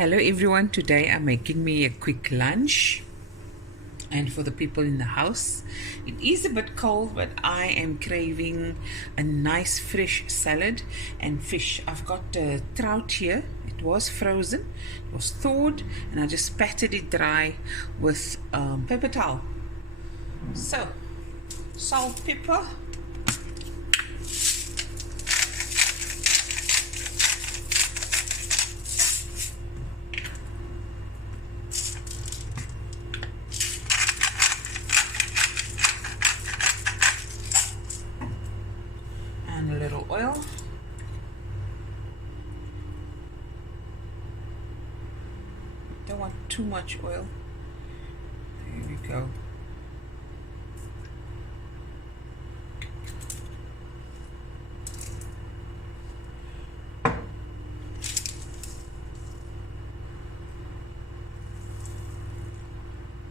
Hello everyone, today I'm making me a quick lunch and for the people in the house. It is a bit cold, but I am craving a nice fresh salad and fish. I've got trout here. It was frozen, it was thawed, and I just patted it dry with paper towel. So, salt, pepper, and a little oil. Don't want too much oil. There we go.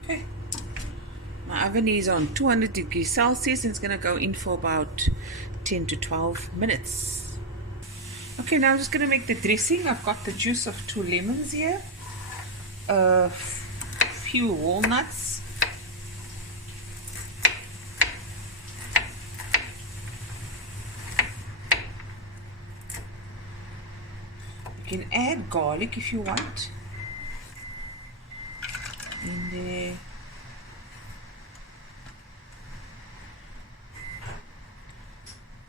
Okay. My oven is on 200 degrees Celsius and it's going to go in for about 10 to 12 minutes. Okay, now I'm just going to make the dressing. I've got the juice of 2 lemons here, a few walnuts, you can add garlic if you want in there.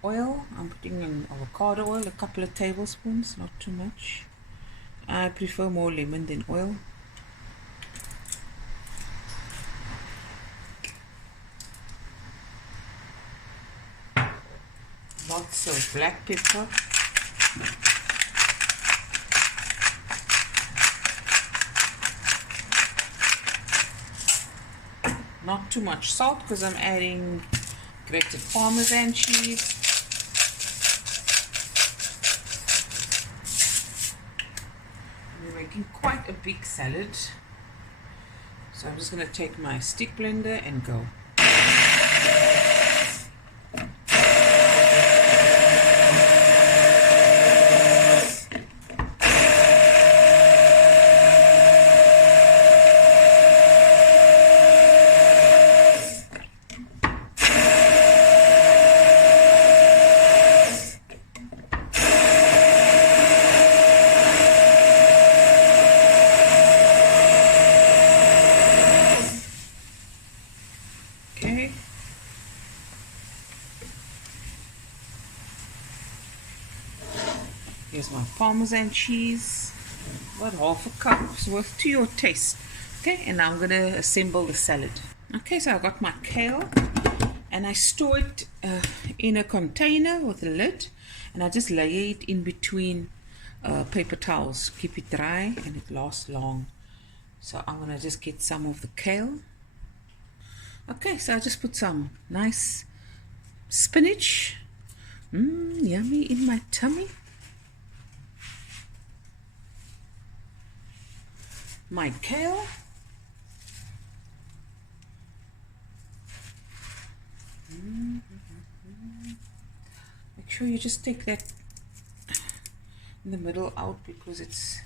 Oil, I'm putting in avocado oil, a couple of tablespoons, not too much. I prefer more lemon than oil. Lots of black pepper. Not too much salt because I'm adding grated Parmesan cheese. We're making quite a big salad, so I'm just going to take my stick blender and go. Okay. Here's my Parmesan cheese. About half a cup's worth to your taste. Okay, and now I'm going to assemble the salad. Okay, so I've got my kale and I store it in a container with a lid, and I just lay it in between paper towels. Keep it dry and it lasts long. So I'm going to just get some of the kale. Okay, so I just put some nice spinach. Yummy in my tummy. My kale. Make sure you just take that in the middle out because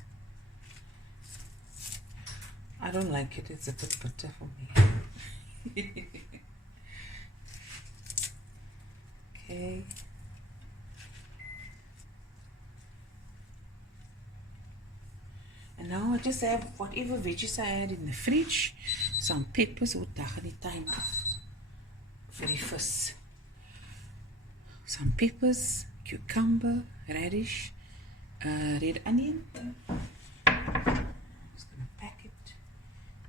I don't like it. It's a bit bitter for me. Okay. And now I just have whatever veggies I had in the fridge. Some peppers, what dag in die time vir die vis. Some peppers, cucumber, radish, red onion. I'm just gonna pack it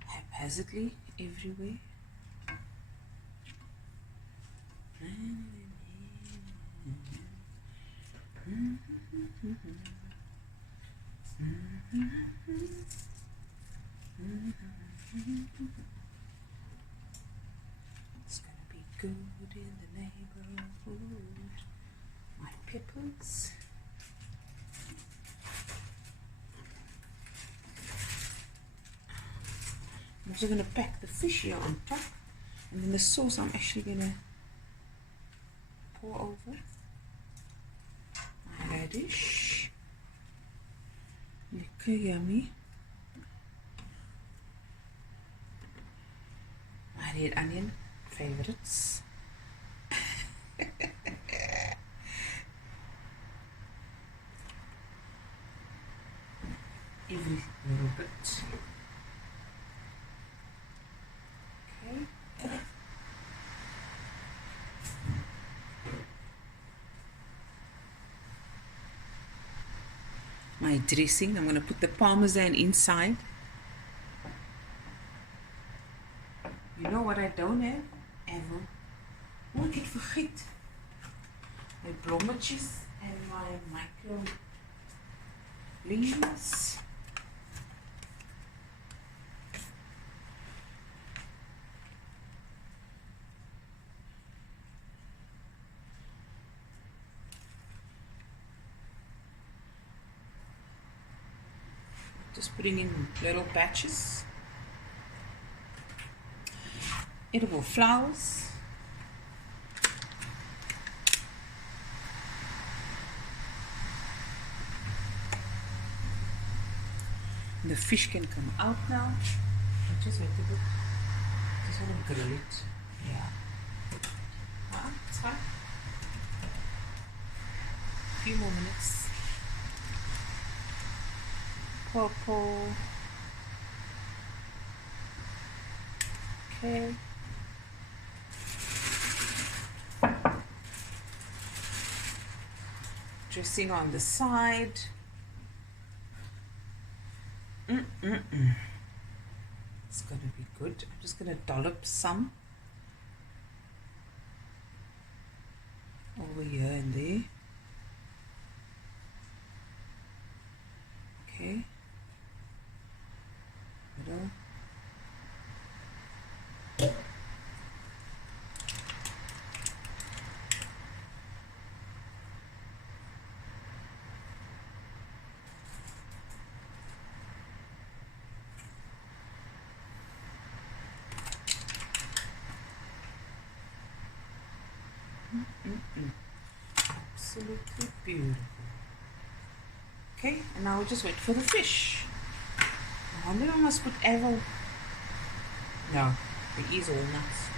haphazardly everywhere. It's gonna be good in the neighborhood. My peppers. I'm also gonna pack the fish here on top, and then the sauce I'm actually gonna pour over my radish. Lekker yummy. red onion, favorites. Every little bit. Okay. My dressing, I'm going to put the parmesan inside. You know what I don't have ever? Oh, ek het vergeet. My blommetjies and my micro leaves. Just putting in little batches. Edible flowers. The fish can come out now. I just wait a bit. Just want to grill it. Yeah. It's fine. A few more minutes. Purple. Okay. Dressing on the side. It's gonna be good. I'm just gonna dollop some over here and there. Okay. Middle. Absolutely beautiful. Okay, and now we'll just wait for the fish. I wonder if I must put ever. No, it is all nuts.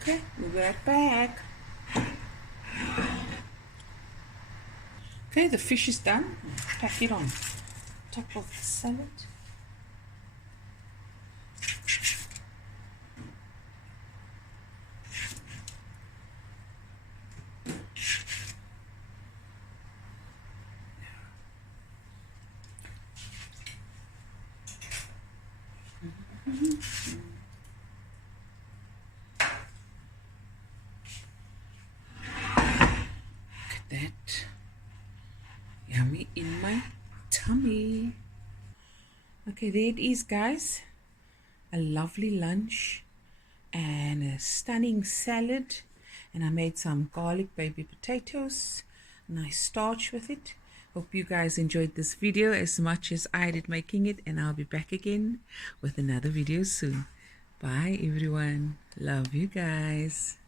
Okay, we'll be right back. Okay, the fish is done. Pack it on top of the salad. That yummy in my tummy. Okay, there it is, guys. A lovely lunch and a stunning salad, and I made some garlic baby potatoes, nice starch with it. Hope you guys enjoyed this video as much as I did making it, and I'll be back again with another video soon. Bye everyone, love you guys.